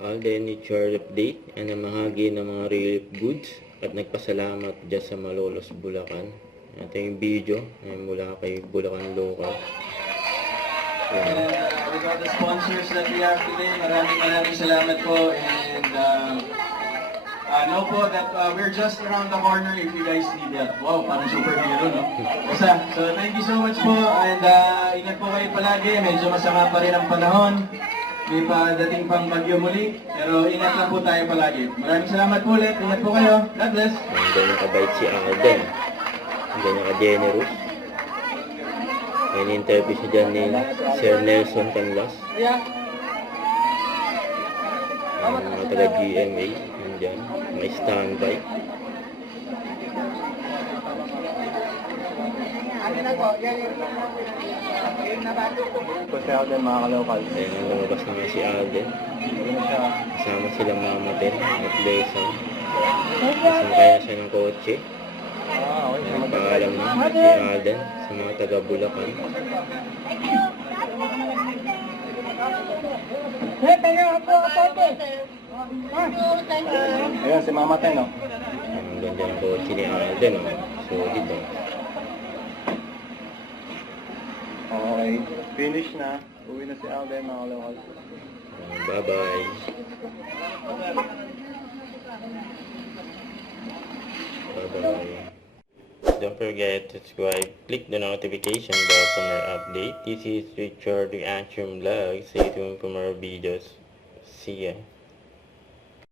Alden nature update ang namahagi ng mga relief goods at nagpasalamat dyan sa Malolos, Bulacan. Ito yung video mula kay Bulacan Local. With all the sponsors that we have today, maraming salamat po, and know po that we're just around the corner if you guys need help. Wow, parang superhero, no? So thank you so much po, and ingat po kayo palagi. Medyo masama pa rin ang panahon. May padating pang bagyo muli, pero ingat lang po tayo palagi. Maraming salamat po ulit. Ingat po kayo. God bless. Ganyan kabait si Alden. Ganyan ka-generous. In-interview siya dyan ni Sir Nelson Canlas. Mga taga-GMA. Nandyan. May standby. Po si Alden, mga kalokal. Ayan, lumabas naman si Alden. Kasama sila Mama Ten at Leson. Kasangkaya na siya ng kotse. Nagpaalam na si Alden sa mga taga-Bulacan. Ayan, si Mama Ten, no? Ang ganda ng kotse ni Alden. Solid, no? Okay, finish na. Uwi na si Alden, mga kalokal. Bye-bye. Bye-bye. Don't forget to subscribe. Click the notification bell for more update. This is Richard Reaction Vlog. Stay tuned for more videos. See ya.